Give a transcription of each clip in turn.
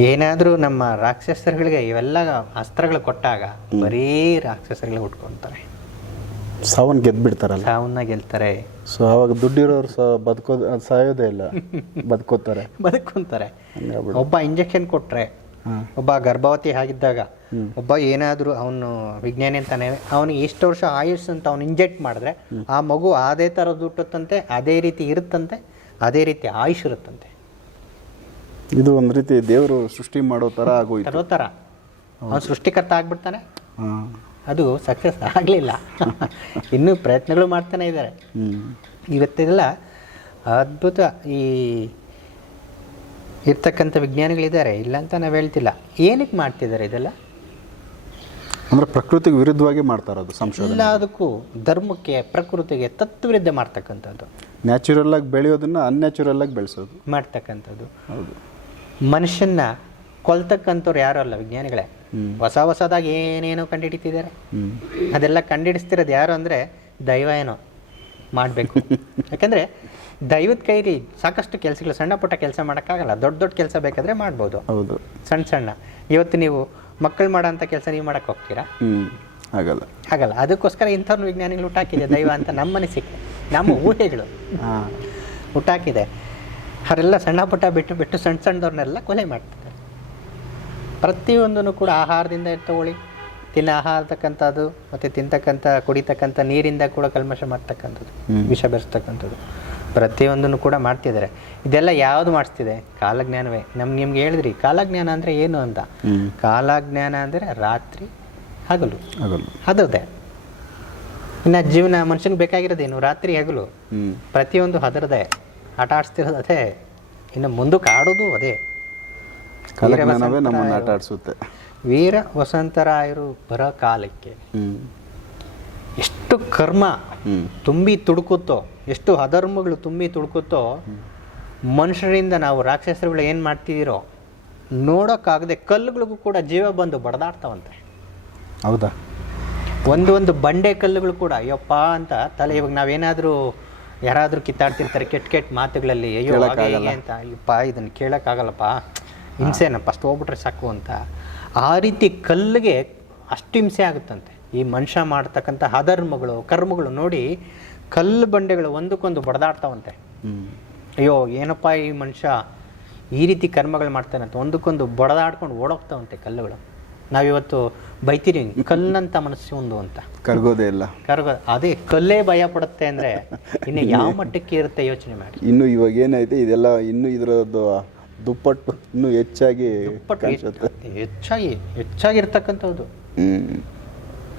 ಏನಾದರೂ ನಮ್ಮ ರಾಕ್ಷಸರುಗಳಿಗೆ ಇವೆಲ್ಲ ಅಸ್ತ್ರಗಳು ಕೊಟ್ಟಾಗ ಬರೀ ರಾಕ್ಷಸರುಗಳು ಹುಟ್ಕೊತಾರೆ ಸಾವನ್ ಗೆದ್ದು ಬಿಡ್ತಾರಲ್ಲ ಸಾವನ್ನ ಗೆಲ್ತಾರೆ. ಸೊ ಅವಾಗ ದುಡ್ಡಿರೋರು ಬದುಕೋ ಸಾಯೋದೇ ಇಲ್ಲ. ಬದುಕೋತಾರೆ. ಬದುಕೊಂತಾರೆ. ಒಬ್ಬ ಇಂಜೆಕ್ಷನ್ ಕೊಟ್ರೆ ಒಬ್ಬ ಗರ್ಭವತಿ ಆಗಿದ್ದಾಗ ಒಬ್ಬ ಏನಾದರೂ ಅವನು ವಿಜ್ಞಾನಿ ಅಂತಾನೆ ಅವನಿಗೆ ಇಷ್ಟು ವರ್ಷ ಆಯುಷ್ ಅಂತ ಅವನು ಇಂಜೆಕ್ಟ್ ಮಾಡಿದ್ರೆ ಆ ಮಗು ಅದೇ ಥರದ್ದು ಹುಟ್ಟುತ್ತಂತೆ ಅದೇ ರೀತಿ ಇರುತ್ತಂತೆ ಅದೇ ರೀತಿ ಆಯುಷ್ ಇರುತ್ತಂತೆ. ಇದು ಒಂದು ರೀತಿ ದೇವರು ಸೃಷ್ಟಿ ಮಾಡೋ ಥರ ಆಗೋಯ್ತು. ತರೋ ಥರ ಅವನು ಸೃಷ್ಟಿಕರ್ತ ಆಗ್ಬಿಡ್ತಾನೆ. ಅದು ಸಕ್ಸಸ್ ಆಗಲಿಲ್ಲ. ಇನ್ನೂ ಪ್ರಯತ್ನಗಳು ಮಾಡ್ತಾನೆ ಇದ್ದಾರೆ. ಇವತ್ತೆಲ್ಲ ಅದ್ಭುತ ಈ ಇರ್ತಕ್ಕಂಥ ವಿಜ್ಞಾನಿಗಳಿದ್ದಾರೆ. ಇಲ್ಲ ಅಂತ ನಾವು ಹೇಳ್ತಿಲ್ಲ. ಏನಕ್ಕೆ ಮಾಡ್ತಿದ್ದಾರೆ ಇದೆಲ್ಲ? ಅಂದ್ರೆ ಪ್ರಕೃತಿಗೆ ವಿರುದ್ಧವಾಗಿ ಮಾಡ್ತಾರೆ ಅದು ಸಂಶೋಧನೆ. ಎಲ್ಲದಕ್ಕೂ ಧರ್ಮಕ್ಕೆ ಪ್ರಕೃತಿಗೆ ತತ್ವವಿರುದ್ಧ ಮಾಡ್ತಕ್ಕಂಥದ್ದು. ನ್ಯಾಚುರಲ್ ಆಗಿ ಬೆಳೆಯೋದನ್ನ ಅನ್ಯಾಚುರಲ್ ಆಗಿ ಬೆಳೆಸೋದು. ಮಾಡ್ತಕ್ಕಂಥದ್ದು. ಹೌದು. ಮನುಷ್ಯನ್ನ ಕೊಲ್ತಕ್ಕಂಥವ್ರು ಯಾರು ಅಲ್ಲ ವಿಜ್ಞಾನಿಗಳೇ. ಹೊಸ ಹೊಸದಾಗಿ ಏನೇನೋ ಕಂಡುಹಿಡಿತಿದ್ದಾರೆ ಅದೆಲ್ಲ ಕಂಡುಹಿಡಿಸ್ತಿರೋದು ಯಾರು ಅಂದರೆ ದೈವ ಏನೋ ಮಾಡಬೇಕು. ಯಾಕಂದರೆ ದೈವದ ಕೈಲಿ ಸಾಕಷ್ಟು ಕೆಲಸಗಳು ಸಣ್ಣ ಪುಟ್ಟ ಕೆಲಸ ಮಾಡೋಕ್ಕಾಗಲ್ಲ. ದೊಡ್ಡ ದೊಡ್ಡ ಕೆಲಸ ಬೇಕಾದರೆ ಮಾಡ್ಬೋದು. ಹೌದು. ಸಣ್ಣ ಸಣ್ಣ. ಇವತ್ತು ನೀವು ಮಕ್ಕಳು ಮಾಡೋಂಥ ಕೆಲಸ ನೀವು ಮಾಡೋಕ್ಕೆ ಹೋಗ್ತೀರಾ? ಆಗಲ್ಲ ಆಗಲ್ಲ ಅದಕ್ಕೋಸ್ಕರ ಇಂಥವ್ರನ್ನ ವಿಜ್ಞಾನಿಗಳು ಹುಟ್ಟಾಕಿದೆ. ದೈವ ಅಂತ ನಮ್ಮ ಮನಸ್ಸಿಗೆ ನಮ್ಮ ಊಹೆಗಳು. ಹುಟ್ಟಾಕಿದೆ. ಅವರೆಲ್ಲ ಸಣ್ಣ ಪುಟ್ಟ ಬಿಟ್ಟು ಬಿಟ್ಟು ಸಣ್ಣ ಸಣ್ಣದವ್ರನ್ನೆಲ್ಲ ಕೊಲೆ ಮಾಡ್ತಾರೆ ಪ್ರತಿಯೊಂದನ್ನು ಕೂಡ ಆಹಾರದಿಂದ ತಗೊಳ್ಳಿ ತಿನ್ನ ಆಹಾರತಕ್ಕಂಥದ್ದು ಮತ್ತು ತಿಂತಕ್ಕಂಥ ಕುಡಿತಕ್ಕಂಥ ನೀರಿಂದ ಕೂಡ ಕಲ್ಮಶ ಮಾಡ್ತಕ್ಕಂಥದ್ದು ವಿಷ ಬೆರೆಸ್ತಕ್ಕಂಥದ್ದು. ಪ್ರತಿಯೊಂದನ್ನು ಕೂಡ ಮಾಡ್ತಿದ್ದಾರೆ. ಇದೆಲ್ಲ ಯಾವುದು ಮಾಡಿಸ್ತಿದೆ? ಕಾಲಜ್ಞಾನವೇ. ನಮ್ಗೆ ನಿಮ್ಗೆ ಹೇಳಿದ್ರಿ ಕಾಲಜ್ಞಾನ ಅಂದರೆ ಏನು ಅಂತ? ಕಾಲಜ್ಞಾನ ಅಂದರೆ ರಾತ್ರಿ ಹಗಲು. ಹಗಲು. ಅದರದೇ ಇನ್ನು ಜೀವನ ಮನುಷ್ಯನಿಗೆ ಬೇಕಾಗಿರೋದೇನು? ರಾತ್ರಿ ಹಗಲು. ಪ್ರತಿಯೊಂದು ಅದರದೇ ಆಟ ಆಡಿಸ್ತಿರೋದು ಅದೇ. ಇನ್ನು ಮುಂದಕ್ಕೆ ಆಡೋದು ಅದೇ. ಕಾಲಜ್ಞಾನವೇ ನಮ್ಮನ್ನು ಆಟ ಆಡಿಸುತ್ತೆ ವೀರ ವಸಂತರಾಯರು ಬರೋ ಕಾಲಕ್ಕೆ ಎಷ್ಟು ಕರ್ಮ ತುಂಬಿ ತುಡುಕುತ್ತೋ ಎಷ್ಟು ಅಧರ್ಮಗಳು ತುಂಬಿ ತುಡುಕುತ್ತೋ ಮನುಷ್ಯರಿಂದ ನಾವು ರಾಕ್ಷಸರುಗಳು ಏನು ಮಾಡ್ತಿದ್ದೀರೋ ನೋಡೋಕ್ಕಾಗದೆ ಕಲ್ಲುಗಳಿಗೂ ಕೂಡ ಜೀವ ಬಂದು ಬಡದಾಡ್ತಾವಂತೆ. ಹೌದಾ? ಒಂದು ಒಂದು ಬಂಡೆ ಕಲ್ಲುಗಳು ಕೂಡ ಅಯ್ಯಪ್ಪ ಅಂತ ತಲೆ ಇವಾಗ ನಾವೇನಾದರೂ ಯಾರಾದರೂ ಕಿತ್ತಾಡ್ತಿರ್ತಾರೆ ಕೆಟ್ಟ ಕೆಟ್ಟ ಮಾತುಗಳಲ್ಲಿ ಅಯ್ಯೋ ಹಾಗೆ ಅಂತ. ಅಯ್ಯಪ್ಪ ಇದನ್ನು ಕೇಳೋಕ್ಕಾಗಲ್ಲಪ್ಪ. ಹಿಂಸೆನಪ್ಪ ಅಷ್ಟು ಹೋಗ್ಬಿಟ್ರೆ ಸಾಕು ಅಂತ. ಆ ರೀತಿ ಕಲ್ಲಿಗೆ ಅಷ್ಟು ಹಿಂಸೆ ಆಗುತ್ತಂತೆ. ಈ ಮನುಷ್ಯ ಮಾಡ್ತಕ್ಕಂಥ ಅಧರ್ಮಗಳು ಕರ್ಮಗಳು ನೋಡಿ ಕಲ್ಲು ಬಂಡೆಗಳು ಒಂದಕ್ಕೊಂದು ಬಡದಾಡ್ತಾವಂತೆ. ಅಯ್ಯೋ ಏನಪ್ಪ ಈ ಮನುಷ್ಯ ಈ ರೀತಿ ಕರ್ಮಗಳು ಮಾಡ್ತಾನಂತ? ಒಂದಕ್ಕೊಂದು ಬಡದಾಡ್ಕೊಂಡು ಓಡೋಗ್ತಾವಂತೆ ಕಲ್ಲುಗಳು. ನಾವಿವತ್ತು ಬೈತೀರಿ ಕಲ್ಲಂತ ಮನಸ್ಸು ಒಂದು ಅಂತ. ಕರ್ಗೋದೇ ಇಲ್ಲ. ಕರ್ಗೋ ಅದೇ ಕಲ್ಲೇ ಭಯ ಪಡುತ್ತೆ ಅಂದ್ರೆ ಇನ್ನು ಯಾವ ಮಟ್ಟಕ್ಕೆ ಇರುತ್ತೆ ಯೋಚನೆ ಮಾಡಿ. ಇನ್ನು ಇವಾಗ ಏನೈತೆ ಇದೆಲ್ಲ ಇನ್ನು ಇದರದ್ದು ದುಪ್ಪಟ್ಟು ಇನ್ನು ಹೆಚ್ಚಾಗಿ ಹೆಚ್ಚಾಗಿ ಹೆಚ್ಚಾಗಿರ್ತಕ್ಕಂಥದ್ದು.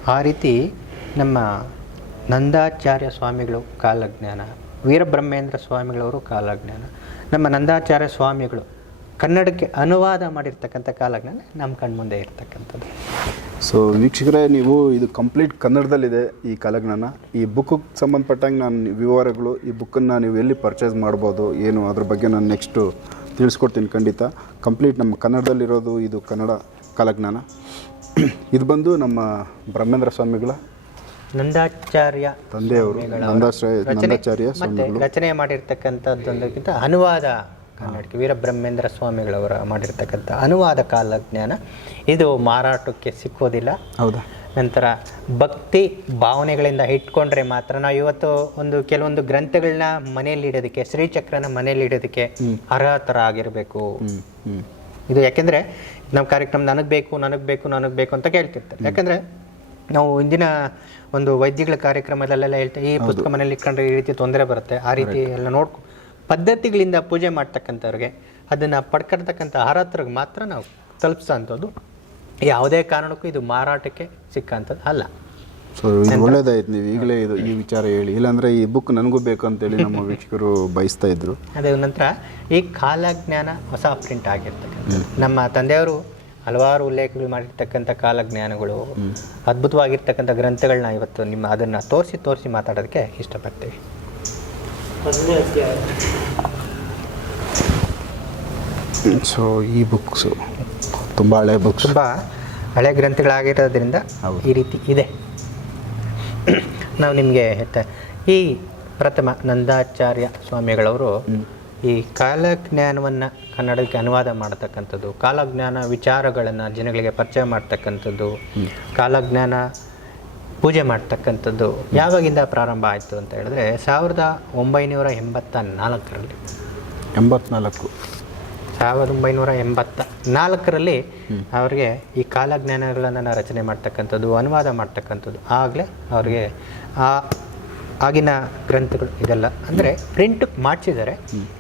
ಆ ರೀತಿ ನಮ್ಮ ನಂದಾಚಾರ್ಯ ಸ್ವಾಮಿಗಳು ಕಾಲಜ್ಞಾನ ವೀರಬ್ರಹ್ಮೇಂದ್ರ ಸ್ವಾಮಿಗಳವರು ಕಾಲಜ್ಞಾನ. ನಮ್ಮ ನಂದಾಚಾರ್ಯ ಸ್ವಾಮಿಗಳು ಕನ್ನಡಕ್ಕೆ ಅನುವಾದ ಮಾಡಿರ್ತಕ್ಕಂಥ ಕಾಲಜ್ಞಾನ ನಮ್ಮ ಕಣ್ಮುಂದೆ ಇರ್ತಕ್ಕಂಥದ್ದು. ಸೊ ವೀಕ್ಷಕರೇ ನೀವು ಇದು ಕಂಪ್ಲೀಟ್ ಕನ್ನಡದಲ್ಲಿದೆ ಈ ಕಾಲಜ್ಞಾನ ಈ ಬುಕ್ಕಿಗೆ ಸಂಬಂಧಪಟ್ಟಂಗೆ ನಾನು ವಿವರಗಳು ಈ ಬುಕ್ಕನ್ನು ನೀವು ಎಲ್ಲಿ ಪರ್ಚೇಸ್ ಮಾಡ್ಬೋದು ಏನು ಅದ್ರ ಬಗ್ಗೆ ನಾನು ನೆಕ್ಸ್ಟು ತಿಳಿಸ್ಕೊಡ್ತೀನಿ ಖಂಡಿತ. ಕಂಪ್ಲೀಟ್ ನಮ್ಮ ಕನ್ನಡದಲ್ಲಿರೋದು ಇದು ಕನ್ನಡ ಕಾಲಜ್ಞಾನ ಇದು ಬಂದು ನಮ್ಮ ಬ್ರಹ್ಮೇಂದ್ರ ಸ್ವಾಮಿಗಳ ನಂದಾಚಾರ್ಯ ತಂದೆಯವರು ನಂದಾಚಾರ್ಯ ರಚನೆ ಮಾಡಿರ್ತಕ್ಕಂಥದ್ದೊಂದಕ್ಕಿಂತ ಅನುವಾದ ಕನ್ನಡಕ್ಕೆ ವೀರಬ್ರಹ್ಮೇಂದ್ರ ಸ್ವಾಮಿಗಳವರ ಮಾಡಿರ್ತಕ್ಕಂಥ ಅನುವಾದ ಕಾಲಜ್ಞಾನ. ಇದು ಮಾರಾಟಕ್ಕೆ ಸಿಕ್ಕೋದಿಲ್ಲ. ಹೌದಾ? ನಂತರ ಭಕ್ತಿ ಭಾವನೆಗಳಿಂದ ಇಟ್ಕೊಂಡ್ರೆ ಮಾತ್ರ ನಾವು ಇವತ್ತು ಒಂದು ಕೆಲವೊಂದು ಗ್ರಂಥಗಳನ್ನ ಮನೆಯಲ್ಲಿ ಇಡೋದಕ್ಕೆ ಶ್ರೀಚಕ್ರನ ಮನೆಯಲ್ಲಿ ಇಡೋದಕ್ಕೆ ಅರ್ಹತರಾಗಿರಬೇಕು. ಇದು ಯಾಕೆಂದ್ರೆ ನಮ್ಮ ಕಾರ್ಯಕ್ರಮ ನನಗೆ ಬೇಕು ನನಗೆ ಬೇಕು ನನಗೆ ಬೇಕು ಅಂತ ಕೇಳ್ತಿರ್ತಾರೆ. ಯಾಕಂದ್ರೆ ನಾವು ಇಂದಿನ ಒಂದು ವೈದ್ಯಗಳ ಕಾರ್ಯಕ್ರಮದಲ್ಲೆಲ್ಲ ಹೇಳ್ತೇವೆ ಈ ಪುಸ್ತಕ ಮನೇಲಿ ಇಟ್ಕೊಂಡ್ರೆ ಈ ರೀತಿ ತೊಂದರೆ ಬರುತ್ತೆ ಆ ರೀತಿ ಎಲ್ಲ ನೋಡ್ಕೊ ಪದ್ಧತಿಗಳಿಂದ ಪೂಜೆ ಮಾಡ್ತಕ್ಕಂಥವ್ರಿಗೆ ಅದನ್ನು ಪಡ್ಕೊಳ್ತಕ್ಕಂಥ ಆರಾತ್ರಿಗೆ ಮಾತ್ರ ನಾವು ತಲುಪಿಸೋಂಥದ್ದು. ಯಾವುದೇ ಕಾರಣಕ್ಕೂ ಇದು ಮಾರಾಟಕ್ಕೆ ಸಿಕ್ಕಂಥದ್ದು ಅಲ್ಲ. ಸೊ ಇದು ಒಳ್ಳೇದಾಯ್ತು ನೀವು ಈಗಲೇ ಇದು ಈ ವಿಚಾರ ಹೇಳಿ. ಇಲ್ಲಾಂದರೆ ಈ ಬುಕ್ ನನಗೂ ಬೇಕು ಅಂತೇಳಿ ನಮ್ಮ ವೀಕ್ಷಕರು ಬಯಸ್ತಾ ಇದ್ರು. ಅದೇ ನಂತರ ಈ ಕಾಲಜ್ಞಾನ ಹೊಸ ಪ್ರಿಂಟ್ ಆಗಿರ್ತಕ್ಕಂಥ ನಮ್ಮ ತಂದೆಯವರು ಹಲವಾರು ಉಲ್ಲೇಖಗಳು ಮಾಡಿರ್ತಕ್ಕಂಥ ಕಾಲಜ್ಞಾನಗಳು ಅದ್ಭುತವಾಗಿರ್ತಕ್ಕಂಥ ಗ್ರಂಥಗಳನ್ನ ಇವತ್ತು ನಿಮ್ಮ ಅದನ್ನು ತೋರಿಸಿ ತೋರಿಸಿ ಮಾತಾಡೋದಕ್ಕೆ ಇಷ್ಟಪಡ್ತೀವಿ. ಸೊ ಈ ಬುಕ್ಸು ತುಂಬ ಹಳೆ ಬುಕ್ಸ್ ತುಂಬ ಹಳೆ ಗ್ರಂಥಗಳಾಗಿರೋದ್ರಿಂದ. ಈ ರೀತಿ ಇದೆ. ನಾವು ನಿಮಗೆ ಹೇಳ್ತಾ ಈ ಪ್ರಥಮ ನಂದಾಚಾರ್ಯ ಸ್ವಾಮಿಗಳವರು ಈ ಕಾಲಜ್ಞಾನವನ್ನು ಕನ್ನಡಕ್ಕೆ ಅನುವಾದ ಮಾಡ್ತಕ್ಕಂಥದ್ದು ಕಾಲಜ್ಞಾನ ವಿಚಾರಗಳನ್ನು ಜನಗಳಿಗೆ ಪರಿಚಯ ಮಾಡ್ತಕ್ಕಂಥದ್ದು ಕಾಲಜ್ಞಾನ ಪೂಜೆ ಮಾಡ್ತಕ್ಕಂಥದ್ದು ಯಾವಾಗಿಂದ ಪ್ರಾರಂಭ ಆಯಿತು ಅಂತ ಹೇಳಿದ್ರೆ ಸಾವಿರದ ಒಂಬೈನೂರ ಎಂಬತ್ತ ನಾಲ್ಕರಲ್ಲಿ. ಎಂಬತ್ನಾಲ್ಕು. ಸಾವಿರದ ಒಂಬೈನೂರ ಎಂಬತ್ತ ನಾಲ್ಕರಲ್ಲಿ ಅವರಿಗೆ ಈ ಕಾಲಜ್ಞಾನಗಳನ್ನು ರಚನೆ ಮಾಡ್ತಕ್ಕಂಥದ್ದು ಅನುವಾದ ಮಾಡ್ತಕ್ಕಂಥದ್ದು. ಆಗಲೇ ಅವ್ರಿಗೆ ಆ ಆಗಿನ ಗ್ರಂಥಗಳು ಇದೆಲ್ಲ. ಅಂದರೆ ಪ್ರಿಂಟ್ ಮಾಡಿಸಿದ್ದಾರೆ.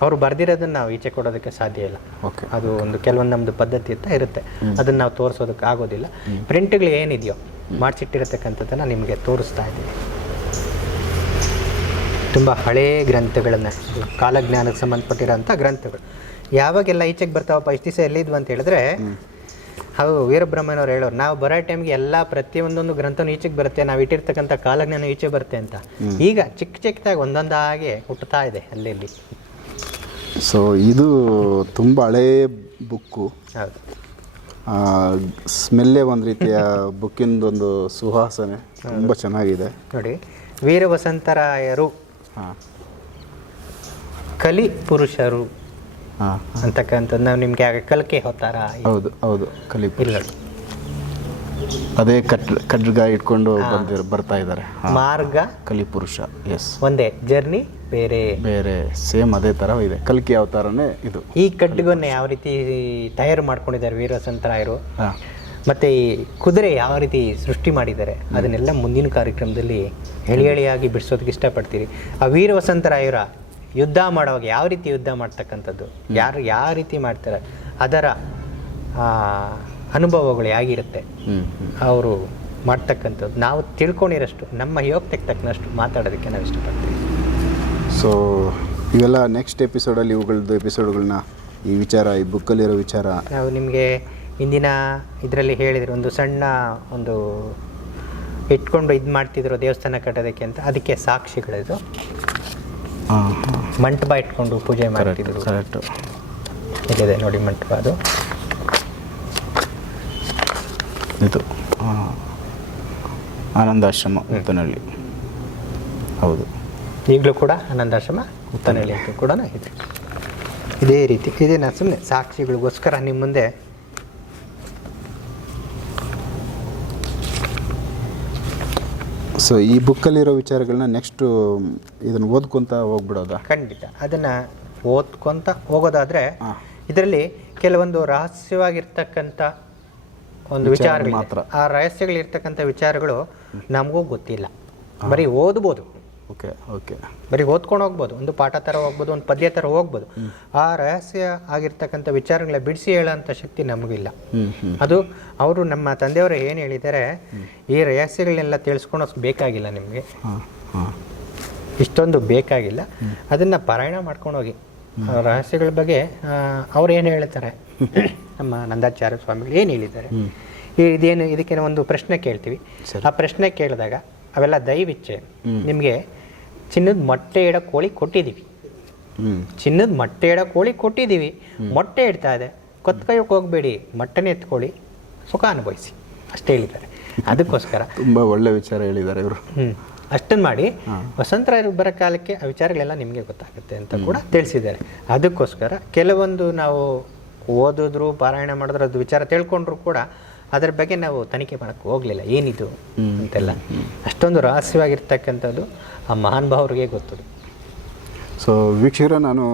ಅವರು ಬರೆದಿರೋದನ್ನು ನಾವು ಈಚೆ ಕೊಡೋದಕ್ಕೆ ಸಾಧ್ಯ ಇಲ್ಲ. ಓಕೆ. ಅದು ಒಂದು ಕೆಲವೊಂದು ನಮ್ಮದು ಪದ್ಧತಿ ಅಂತ ಇರುತ್ತೆ. ಅದನ್ನು ನಾವು ತೋರಿಸೋದಕ್ಕೆ ಆಗೋದಿಲ್ಲ. ಪ್ರಿಂಟ್ಗಳು ಏನಿದೆಯೋ ಮಾಡಿಸಿಟ್ಟಿರತಕ್ಕಂಥದ್ದನ್ನು ನಿಮಗೆ ತೋರಿಸ್ತಾ ಇದ್ದೀನಿ. ತುಂಬ ಹಳೇ ಗ್ರಂಥಗಳನ್ನು ಕಾಲಜ್ಞಾನಕ್ಕೆ ಸಂಬಂಧಪಟ್ಟಿರೋಂಥ ಗ್ರಂಥಗಳು. ಯಾವಾಗೆಲ್ಲ ಈಚೆಗೆ ಬರ್ತಾವಪ್ಪ ಇಷ್ಟು ದಿವಸ ಎಲ್ಲಿದ್ವು ಅಂತ ಹೇಳಿದ್ರೆ ಅವು ವೀರಬ್ರಹ್ಮನವ್ರು ಹೇಳೋರು ನಾವು ಬರೋ ಟೈಮ್ಗೆ ಎಲ್ಲ ಪ್ರತಿಯೊಂದೊಂದು ಗ್ರಂಥನೂ ಈಚೆಗೆ ಬರುತ್ತೆ ನಾವು ಇಟ್ಟಿರ್ತಕ್ಕಂಥ ಕಾಲಜ್ಞಾನ ಈಚೆ ಬರುತ್ತೆ ಅಂತ. ಈಗ ಚಿಕ್ಕ ಚಿಕ್ಕದಾಗಿ ಒಂದೊಂದಾಗಿ ಹುಟ್ಟುತ್ತಾ ಇದೆ ಅಲ್ಲಿ ಸೊ ಇದು ತುಂಬ ಹಳೇ ಬುಕ್ಕು. ಹೌದು. ಸ್ಮೆಲ್ಲೇ ಒಂದು ರೀತಿಯ ಬುಕ್ಕಿಂದೊಂದು ಸುಹಾಸನೆ ತುಂಬ ಚೆನ್ನಾಗಿದೆ. ನೋಡಿ ವೀರ ವಸಂತರಾಯರು ಕಲಿ ಪುರುಷರು ಅಂತಕ್ಕಂಥದ್ದು ನಾವು ನಿಮ್ಗೆ ಆಗ ಕಲಿಕೆ ಹೋತಾರ? ಹೌದು ಹೌದು ಕಲಿ ಪುರುಷರು. ಅದೇ ಕಟ್ ಕಡ್ಗ ಇಟ್ಕೊಂಡು ಬಂದಿರ್ ಬರ್ತಾ ಇದ್ದಾರೆ ಮಾರ್ಗ? ಕಲಿ ಪುರುಷ ಎಸ್ ಒಂದೇ ಜರ್ನಿ? ಬೇರೆ ಬೇರೆ ಸೇಮ್ ಅದೇ ತರ ಇದೆ. ಕಲ್ಕಿ ಅವತಾರನೇ ಇದು. ಈ ಕಟ್ಟಿಗೆಯನ್ನು ಯಾವ ರೀತಿ ತಯಾರು ಮಾಡ್ಕೊಂಡಿದ್ದಾರೆ ವೀರ ವಸಂತರಾಯರು ಹಾಂ. ಮತ್ತೆ ಈ ಕುದುರೆ ಯಾವ ರೀತಿ ಸೃಷ್ಟಿ ಮಾಡಿದ್ದಾರೆ? ಅದನ್ನೆಲ್ಲ ಮುಂದಿನ ಕಾರ್ಯಕ್ರಮದಲ್ಲಿ ಎಳಿ ಎಳೆಯಾಗಿ ಬಿಡಿಸೋದಕ್ಕೆ ಇಷ್ಟಪಡ್ತೀರಿ. ಆ ವೀರ ವಸಂತರಾಯರ ಯುದ್ಧ ಮಾಡುವಾಗ ಯಾವ ರೀತಿ ಯುದ್ಧ ಮಾಡ್ತಕ್ಕಂಥದ್ದು? ಯಾರು ಯಾವ ರೀತಿ ಮಾಡ್ತಾರೆ? ಅದರ ಅನುಭವಗಳು ಹೇಗಿರುತ್ತೆ? ಅವರು ಮಾಡ್ತಕ್ಕಂಥದ್ದು. ನಾವು ತಿಳ್ಕೊಂಡಿರೋಷ್ಟು ನಮ್ಮ ಯೋಗ ತಕ್ಕನಷ್ಟು ಮಾತಾಡೋದಕ್ಕೆ ನಾವು ಇಷ್ಟಪಡ್ತೀವಿ ಸೊ ಇವೆಲ್ಲ ನೆಕ್ಸ್ಟ್ ಎಪಿಸೋಡಲ್ಲಿ ಇವುಗಳದ್ದು ಎಪಿಸೋಡ್ಗಳನ್ನ ಈ ವಿಚಾರ ಈ ಬುಕ್ಕಲ್ಲಿರೋ ವಿಚಾರ. ನಾವು ನಿಮಗೆ ಇಂದಿನ ಇದರಲ್ಲಿ ಹೇಳಿದ್ರು ಒಂದು ಸಣ್ಣ ಒಂದು ಇಟ್ಕೊಂಡು ಇದು ಮಾಡ್ತಿದ್ರು ದೇವಸ್ಥಾನ ಕಟ್ಟೋದಕ್ಕೆ ಅಂತ. ಅದಕ್ಕೆ ಸಾಕ್ಷಿಗಳಿದು. ಮಂಟಪ ಇಟ್ಕೊಂಡು ಪೂಜೆ ಮಾಡ್ತಿದ್ರು. ಕರೆಕ್ಟು ಇಲ್ಲಿದೆ ನೋಡಿ ಮಂಟಪ ಅದು. ಇದು ಆನಂದಾಶ್ರಮ ಉತ್ತನಹಳ್ಳಿ ಹೌದು. ಈಗಲೂ ಕೂಡ ಆನಂದಾಶ್ರಮ ಉತ್ತನಹಳ್ಳಿ ಅಂತ ಕೂಡ ಇದೆ ಇದೇ ರೀತಿ ಇದೇ ನಾನು ಸುಮ್ಮನೆ ಸಾಕ್ಷಿಗಳಿಗೋಸ್ಕರ ನಿಮ್ಮ ಮುಂದೆ ಸೊ ಈ ಬುಕ್ಕಲ್ಲಿರೋ ವಿಚಾರಗಳನ್ನ ನೆಕ್ಸ್ಟು ಇದನ್ನು ಓದ್ಕೊತ ಹೋಗ್ಬಿಡೋದ? ಖಂಡಿತ. ಅದನ್ನು ಓದ್ಕೊಂತ ಹೋಗೋದಾದರೆ ಇದರಲ್ಲಿ ಕೆಲವೊಂದು ರಹಸ್ಯವಾಗಿರ್ತಕ್ಕಂಥ ಒಂದು ವಿಚಾರ ವಿಚಾರಗಳು ಮಾತ್ರ. ಆ ರಹಸ್ಯಗಳಿರ್ತಕ್ಕಂಥ ವಿಚಾರಗಳು ನಮಗೂ ಗೊತ್ತಿಲ್ಲ. ಬರೀ ಓದ್ಬೋದು. ಓಕೆ ಓಕೆ ಬರೀ ಓದ್ಕೊಂಡು ಹೋಗ್ಬೋದು ಒಂದು ಪಾಠ ಥರ ಹೋಗ್ಬೋದು ಒಂದು ಪದ್ಯ ಥರ ಹೋಗ್ಬೋದು. ಆ ರಹಸ್ಯ ಆಗಿರ್ತಕ್ಕಂಥ ವಿಚಾರಗಳ ಬಿಡಿಸಿ ಹೇಳೋಂಥ ಶಕ್ತಿ ನಮಗಿಲ್ಲ. ಅದು ಅವರು ನಮ್ಮ ತಂದೆಯವರು ಏನು ಹೇಳಿದ್ದಾರೆ ಈ ರಹಸ್ಯಗಳನ್ನೆಲ್ಲ ತಿಳಿಸ್ಕೊಂಡು ಬೇಕಾಗಿಲ್ಲ ನಿಮಗೆ. ಇಷ್ಟೊಂದು ಬೇಕಾಗಿಲ್ಲ. ಅದನ್ನು ಪಾರಾಯಣ ಮಾಡ್ಕೊಂಡು ಹೋಗಿ. ಆ ರಹಸ್ಯಗಳ ಬಗ್ಗೆ ಅವ್ರು ಏನು ಹೇಳ್ತಾರೆ? ನಮ್ಮ ನಂದಾಚಾರ್ಯ ಸ್ವಾಮಿಗಳು ಏನು ಹೇಳಿದ್ದಾರೆ? ಈ ಇದೇನು ಇದಕ್ಕೆ ಒಂದು ಪ್ರಶ್ನೆ ಕೇಳ್ತೀವಿ. ಆ ಪ್ರಶ್ನೆ ಕೇಳಿದಾಗ ಅವೆಲ್ಲ ದೈವಿಚ್ಛೆ. ನಿಮಗೆ ಚಿನ್ನದ ಮೊಟ್ಟೆ ಇಡೋ ಕೋಳಿ ಕೊಟ್ಟಿದ್ದೀವಿ. ಚಿನ್ನದ ಮೊಟ್ಟೆ ಇಡೋ ಕೋಳಿ ಕೊಟ್ಟಿದ್ದೀವಿ. ಮೊಟ್ಟೆ ಇಡ್ತಾ ಇದೆ. ಕೊತ್ಕೊಯ್ಯಕ್ಕೆ ಹೋಗಬೇಡಿ. ಮೊಟ್ಟೆನೇ ಎತ್ಕೊಳ್ಳಿ. ಸುಖ ಅನುಭವಿಸಿ. ಅಷ್ಟೇ ಹೇಳಿದ್ದಾರೆ. ಅದಕ್ಕೋಸ್ಕರ. ತುಂಬ ಒಳ್ಳೆ ವಿಚಾರ ಹೇಳಿದ್ದಾರೆ ಇವರು. ಹ್ಞೂ ಅಷ್ಟನ್ನು ಮಾಡಿ ವಸಂತರಾಯರು ಬರೋ ಕಾಲಕ್ಕೆ ಆ ವಿಚಾರಗಳೆಲ್ಲ ನಿಮಗೆ ಗೊತ್ತಾಗುತ್ತೆ ಅಂತ ಕೂಡ ತಿಳಿಸಿದ್ದಾರೆ. ಅದಕ್ಕೋಸ್ಕರ ಕೆಲವೊಂದು ನಾವು ಓದಿದ್ರು ಪಾರಾಯಣ ಮಾಡಿದ್ರು ಅದು ವಿಚಾರ ತಿಳ್ಕೊಂಡ್ರು ಕೂಡ ಅದರ ಬಗ್ಗೆ ನಾವು ತನಿಖೆ ಮಾಡೋಕ್ಕೆ ಹೋಗಲಿಲ್ಲ. ಏನಿದು ಅಂತೆಲ್ಲ. ಅಷ್ಟೊಂದು ರಹಸ್ಯವಾಗಿರ್ತಕ್ಕಂಥದ್ದು ಆ ಮಹಾನ್ ಭಾವರಿಗೆ ಗೊತ್ತು ಸೊ ವೀಕ್ಷಕರ ನಾನು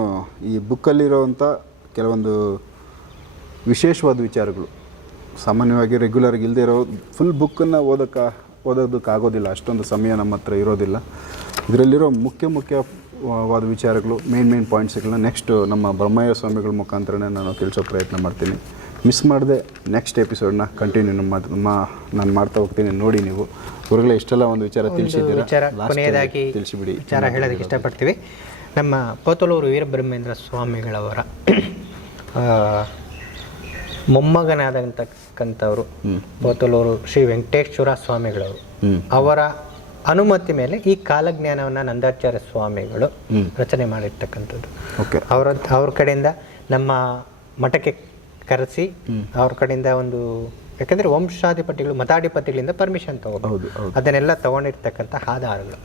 ಈ ಬುಕ್ಕಲ್ಲಿರೋವಂಥ ಕೆಲವೊಂದು ವಿಶೇಷವಾದ ವಿಚಾರಗಳು ಸಾಮಾನ್ಯವಾಗಿ ರೆಗ್ಯುಲರ್ ಇಲ್ಲದೆ ಇರೋ ಫುಲ್ ಬುಕ್ಕನ್ನು ಓದೋಕ್ಕೆ ಓದೋದಕ್ಕಾಗೋದಿಲ್ಲ. ಅಷ್ಟೊಂದು ಸಮಯ ನಮ್ಮ ಹತ್ರ ಇರೋದಿಲ್ಲ. ಇದರಲ್ಲಿರೋ ಮುಖ್ಯ ಮುಖ್ಯವಾದ ವಿಚಾರಗಳು ಮೇನ್ ಮೇನ್ ಪಾಯಿಂಟ್ಸ್ಗಳನ್ನ ನೆಕ್ಸ್ಟ್ ನಮ್ಮ ಬ್ರಹ್ಮಯ್ಯ ಸ್ವಾಮಿಗಳ ಮುಖಾಂತರನೇ ನಾನು ತಿಳಿಸೋ ಪ್ರಯತ್ನ ಮಾಡ್ತೀನಿ. ಮಿಸ್ ಮಾಡಿದೆ ನೆಕ್ಸ್ಟ್ ಎಪಿಸೋಡ್ನ ಕಂಟಿನ್ಯೂ ನಮ್ಮ ನಾನು ಮಾಡ್ತಾ ಹೋಗ್ತೀನಿ ನೋಡಿ ನೀವು. ಗುರುಗಳೇ ಇಷ್ಟೆಲ್ಲ ಒಂದು ವಿಚಾರ ತಿಳಿಸಿದ್ದೀರ? ವಿಚಾರ ಕೊನೆಯದಾಗಿ ತಿಳಿಸಿಬಿಡಿ. ವಿಚಾರ ಹೇಳೋದಕ್ಕೆ ಇಷ್ಟಪಡ್ತೀವಿ. ನಮ್ಮ ಪೋತಲೂರು ವೀರಬ್ರಹ್ಮೇಂದ್ರ ಸ್ವಾಮಿಗಳವರ ಮೊಮ್ಮಗನಾದಂತಕ್ಕಂಥವರು ಪೋತಲೂರು ಶ್ರೀ ವೆಂಕಟೇಶ್ವರ ಸ್ವಾಮಿಗಳವರು. ಅವರ ಅನುಮತಿ ಮೇಲೆ ಈ ಕಾಲಜ್ಞಾನವನ್ನು ನಂದಾಚಾರ್ಯ ಸ್ವಾಮಿಗಳು ರಚನೆ ಮಾಡಿರ್ತಕ್ಕಂಥದ್ದು. ಓಕೆ ಅವರ ಅವ್ರ ಕಡೆಯಿಂದ ನಮ್ಮ ಮಠಕ್ಕೆ ಕರೆಸಿ ಅವ್ರ ಕಡೆಯಿಂದ ಒಂದು ಯಾಕಂದ್ರೆ ವಂಶಾಧಿಪತಿಗಳು ಮತಾಧಿಪತಿಗಳಿಂದ ಪರ್ಮಿಷನ್ ತಗೋಬಹುದು ಹೌದು ಹೌದು. ಅದನ್ನೆಲ್ಲ ತಗೊಂಡಿರ್ತಕ್ಕಂಥ ಆಧಾರಗಳು.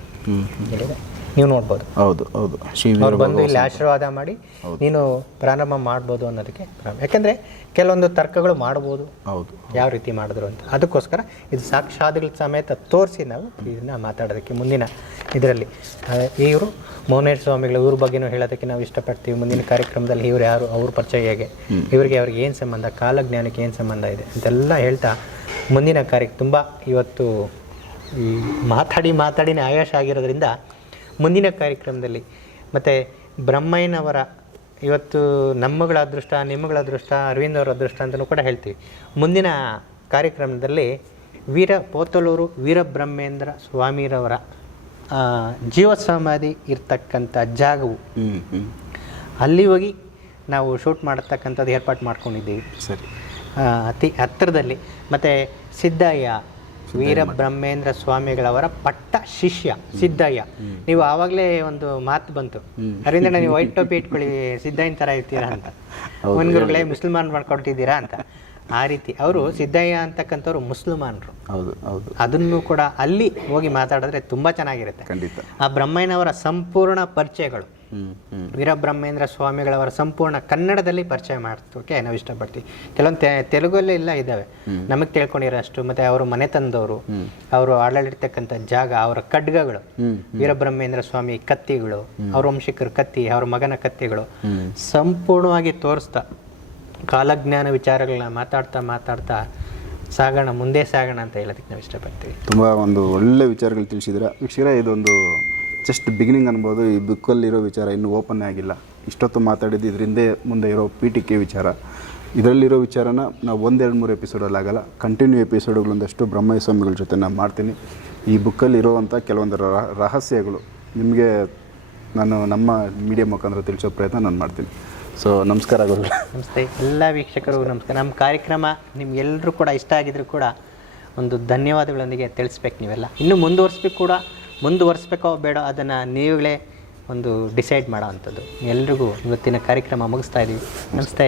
ನೀವು ನೋಡ್ಬೋದು. ಹೌದು ಹೌದು. ಅವ್ರು ಬಂದು ಇಲ್ಲಿ ಆಶೀರ್ವಾದ ಮಾಡಿ ನೀನು ಪ್ರಾರಂಭ ಮಾಡ್ಬೋದು ಅನ್ನೋದಕ್ಕೆ ಪ್ರಾರಂಭ. ಯಾಕಂದರೆ ಕೆಲವೊಂದು ತರ್ಕಗಳು ಮಾಡ್ಬೋದು. ಹೌದು ಯಾವ ರೀತಿ ಮಾಡಿದ್ರು ಅಂತ. ಅದಕ್ಕೋಸ್ಕರ ಇದು ಸಾಕ್ಷಾದಿಗಳ ಸಮೇತ ತೋರಿಸಿ ನಾವು ಇದನ್ನ ಮಾತಾಡೋದಕ್ಕೆ ಮುಂದಿನ ಇದರಲ್ಲಿ. ಇವರು ಮೌನೇಶ್ ಸ್ವಾಮಿಗಳು ಇವ್ರ ಬಗ್ಗೆನೂ ಹೇಳೋದಕ್ಕೆ ನಾವು ಇಷ್ಟಪಡ್ತೀವಿ. ಮುಂದಿನ ಕಾರ್ಯಕ್ರಮದಲ್ಲಿ ಇವ್ರು ಯಾರು ಅವ್ರ ಪರಿಚಯ ಹೇಗೆ ಇವರಿಗೆ ಅವ್ರಿಗೆ ಏನು ಸಂಬಂಧ ಕಾಲಜ್ಞಾನಕ್ಕೆ ಏನು ಸಂಬಂಧ ಇದೆ ಅಂತೆಲ್ಲ ಹೇಳ್ತಾ ಮುಂದಿನ ಕಾರ್ಯಕ್ಕೆ ತುಂಬ ಇವತ್ತು ಈ ಮಾತಾಡಿ ಮಾತಾಡಿನೇ ಆಯಾಶ ಆಗಿರೋದ್ರಿಂದ ಮುಂದಿನ ಕಾರ್ಯಕ್ರಮದಲ್ಲಿ. ಮತ್ತು ಬ್ರಹ್ಮಯ್ಯನವರ ಇವತ್ತು ನಮ್ಮಗಳ ಅದೃಷ್ಟ ನಿಮ್ಮಗಳ ಅದೃಷ್ಟ ಅರವಿಂದ್ ಅವರ ಅದೃಷ್ಟ ಅಂತಲೂ ಕೂಡ ಹೇಳ್ತೀವಿ. ಮುಂದಿನ ಕಾರ್ಯಕ್ರಮದಲ್ಲಿ ವೀರ ಪೋತಲೂರು ವೀರಬ್ರಹ್ಮೇಂದ್ರ ಸ್ವಾಮಿರವರ ಜೀವಸಮಾಧಿ ಜೀವ ಸಮಾಧಿ ಇರ್ತಕ್ಕಂಥ ಜಾಗವು ಅಲ್ಲಿ ಹೋಗಿ ನಾವು ಶೂಟ್ ಮಾಡತಕ್ಕಂಥದ್ದು ಏರ್ಪಾಟ್ ಮಾಡ್ಕೊಂಡಿದ್ದೀವಿ. ಸರಿ. ಅತಿ ಹತ್ತಿರದಲ್ಲಿ ಮತ್ತು ಸಿದ್ದಯ್ಯ ವೀರಬ್ರಹ್ಮೇಂದ್ರ ಸ್ವಾಮಿಗಳವರ ಪಟ್ಟ ಶಿಷ್ಯ ಸಿದ್ದಯ್ಯ. ನೀವು ಆವಾಗಲೇ ಒಂದು ಮಾತು ಬಂತು. ಅದರಿಂದ ನೀವು ವೈಟ್ ಟೋಪಿ ಇಟ್ಕೊಳ್ಳಿ ಸಿದ್ದಯ್ಯನ ಥರ ಇರ್ತೀರಾ ಅಂತ. ಮುನ್ಗುರುಗಳೇ ಮುಸಲ್ಮಾನ್ ಮಾಡ್ಕೊಳ್ತಿದ್ದೀರಾ ಅಂತ. ಆ ರೀತಿ. ಅವರು ಸಿದ್ದಯ್ಯ ಅಂತಕ್ಕಂಥವ್ರು ಮುಸ್ಲಿಮಾನರು. ಹೌದು ಹೌದು. ಅದನ್ನು ಕೂಡ ಅಲ್ಲಿ ಹೋಗಿ ಮಾತಾಡಿದ್ರೆ ತುಂಬಾ ಚೆನ್ನಾಗಿರುತ್ತೆ. ಖಂಡಿತ. ಆ ಬ್ರಹ್ಮಯ್ಯನವರ ಸಂಪೂರ್ಣ ಪರಿಚಯಗಳು. ವೀರಬ್ರಹ್ಮೇಂದ್ರ ಸ್ವಾಮಿಗಳವರ ಸಂಪೂರ್ಣ ಕನ್ನಡದಲ್ಲಿ ಪರಿಚಯ ಮಾಡೋಕ್ಕೆ ನಾವು ಇಷ್ಟಪಡ್ತೀವಿ ಕೆಲವೊಂದು ತೆಲುಗಲ್ಲೇ ಇಲ್ಲ ಇದ್ದಾವೆ. ನಮಗೆ ತಿಳ್ಕೊಂಡಿರೋ ಅಷ್ಟು ಮತ್ತೆ ಅವರು ಮನೆ ತಂದವರು ಅವರು ಆಡಳಿರ್ತಕ್ಕಂಥ ಜಾಗ ಅವರ ಖಡ್ಗಗಳು. ವೀರಬ್ರಹ್ಮೇಂದ್ರ ಸ್ವಾಮಿ ಕತ್ತಿಗಳು ಅವ್ರ ವಂಶಿಕರ ಕತ್ತಿ ಅವ್ರ ಮಗನ ಕತ್ತಿಗಳು ಸಂಪೂರ್ಣವಾಗಿ ತೋರಿಸ್ತಾ ಕಾಲಜ್ಞಾನ ವಿಚಾರಗಳನ್ನ ಮಾತಾಡ್ತಾ ಮಾತಾಡ್ತಾ ಸಾಗೋಣ, ಮುಂದೆ ಸಾಗಣ ಅಂತ ಹೇಳೋದಕ್ಕೆ ನಾವು ಇಷ್ಟಪಡ್ತೀವಿ. ತುಂಬ ಒಂದು ಒಳ್ಳೆ ವಿಚಾರಗಳು ತಿಳಿಸಿದ್ರೆ ವೀಕ್ಷಕರೇ, ಇದೊಂದು ಜಸ್ಟ್ ಬಿಗಿನಿಂಗ್ ಅನ್ಬೋದು, ಈ ಬುಕ್ಕಲ್ಲಿರೋ ವಿಚಾರ ಇನ್ನೂ ಓಪನ್ ಆಗಿಲ್ಲ. ಇಷ್ಟೊತ್ತು ಮಾತಾಡಿದ್ದು ಇದರಿಂದ ಮುಂದೆ ಇರೋ ಪೀಠಿಕೆ ವಿಚಾರ. ಇದರಲ್ಲಿರೋ ವಿಚಾರನ ನಾವು ಒಂದೆರಡು ಮೂರು ಎಪಿಸೋಡಲ್ಲಿ ಆಗಲ್ಲ ಕಂಟಿನ್ಯೂ ಎಪಿಸೋಡ್ಗಳೊಂದಷ್ಟು ಬ್ರಹ್ಮಸ್ವಾಮಿಗಳ ಜೊತೆ ನಾನು ಮಾಡ್ತೀನಿ. ಈ ಬುಕ್ಕಲ್ಲಿರೋವಂಥ ಕೆಲವೊಂದು ರಹಸ್ಯಗಳು ನಿಮಗೆ ನಾನು ನಮ್ಮ ಮೀಡಿಯಾ ಮುಖಾಂತರ ತಿಳಿಸೋ ಪ್ರಯತ್ನ ನಾನು ಮಾಡ್ತೀನಿ. ಸೊ ನಮಸ್ಕಾರ ಗುರು ನಮಸ್ತೆ ಎಲ್ಲ ವೀಕ್ಷಕರು ನಮಸ್ಕಾರ ನಮ್ಮ ಕಾರ್ಯಕ್ರಮ ನಿಮ್ಗೆಲ್ಲರೂ ಕೂಡ ಇಷ್ಟ ಆಗಿದ್ರು ಕೂಡ ಒಂದು ಧನ್ಯವಾದಗಳೊಂದಿಗೆ ತಿಳಿಸ್ಬೇಕು ನೀವೆಲ್ಲ. ಇನ್ನೂ ಮುಂದುವರ್ಸ್ಬೇಕು ಕೂಡ, ಮುಂದುವರಿಸ್ಬೇಕೋ ಬೇಡ ಅದನ್ನು ನೀವುಗಳೇ ಒಂದು ಡಿಸೈಡ್ ಮಾಡೋ ಅಂಥದ್ದು. ಎಲ್ರಿಗೂ ಇವತ್ತಿನ ಕಾರ್ಯಕ್ರಮ ಮುಗಿಸ್ತಾ ಇದ್ದೀವಿ ನಮಸ್ತೆ.